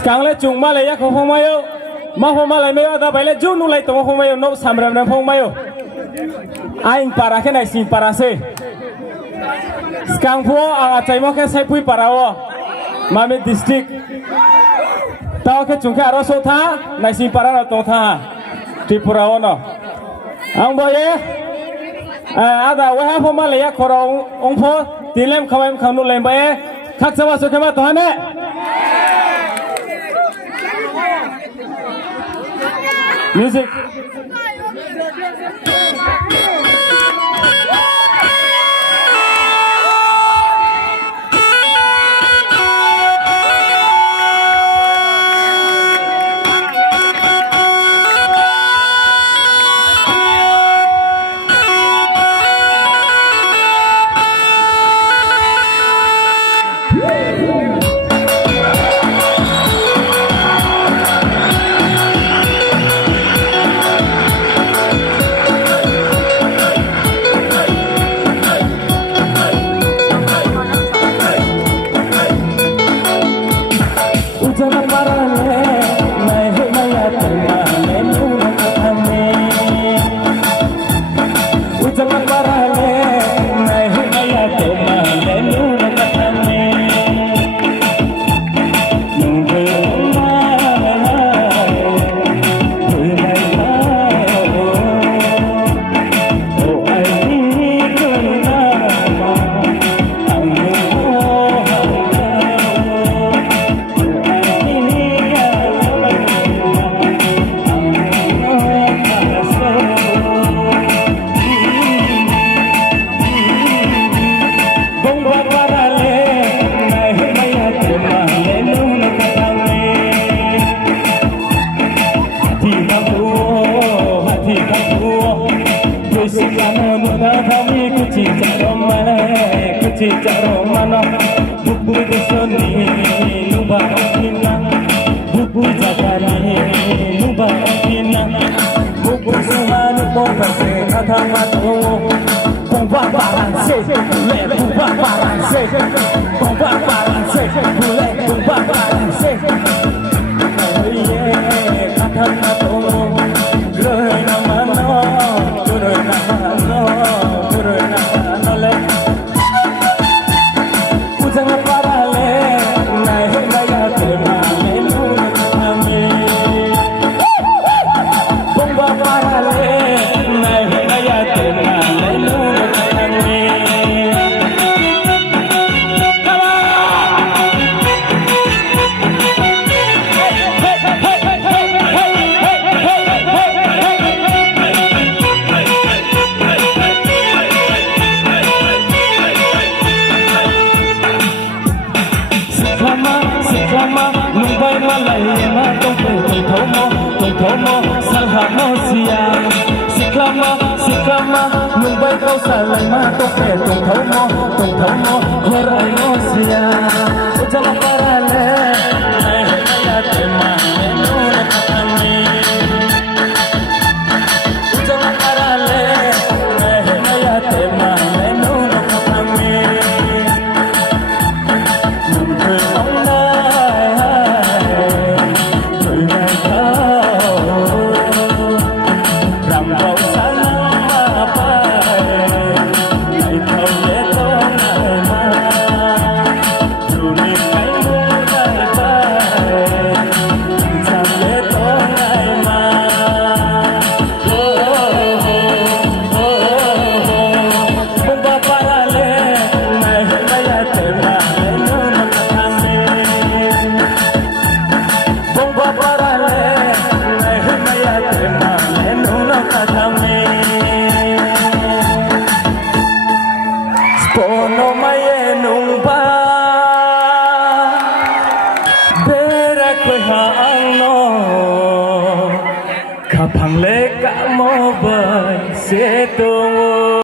sekarang le jung malay ya kau mayo, mahu malay mayo ada baile jung nulai tu mahu mayo no samram ram mahu mayo, aing para ke nai sing para se, sekarang puo acai mau ke saya pui para wo, mami district, tahu ke jung ke arah sotha, nai sing para na tong tha, di pura wo no, ang boye, ada wah puo malay ya korang ongpo, dilem kawem kau nulai baye, kak sama suka mah Tuhan ne. Music. Cicak romano, bubu desoni, nuba pinang, bubu jagani, nuba pinang, bubu sumanu popase, kata matu, pompa baranse, le pompa baranse, pompa baranse, le pompa baranse, kata matu, gerai namano, gerai namano, gerai namano le. Jangan parale, naik gaya termale nuna kami. Bomba parale, naik gaya termale nuna kami. Malay ma tong thâu mo salha mo sia siklama mumbai kau salai ma tong thâu mo herai mo sia ujala parale ya tema nuna kami ujala parale ya tema nuna kami Spono maye nung pa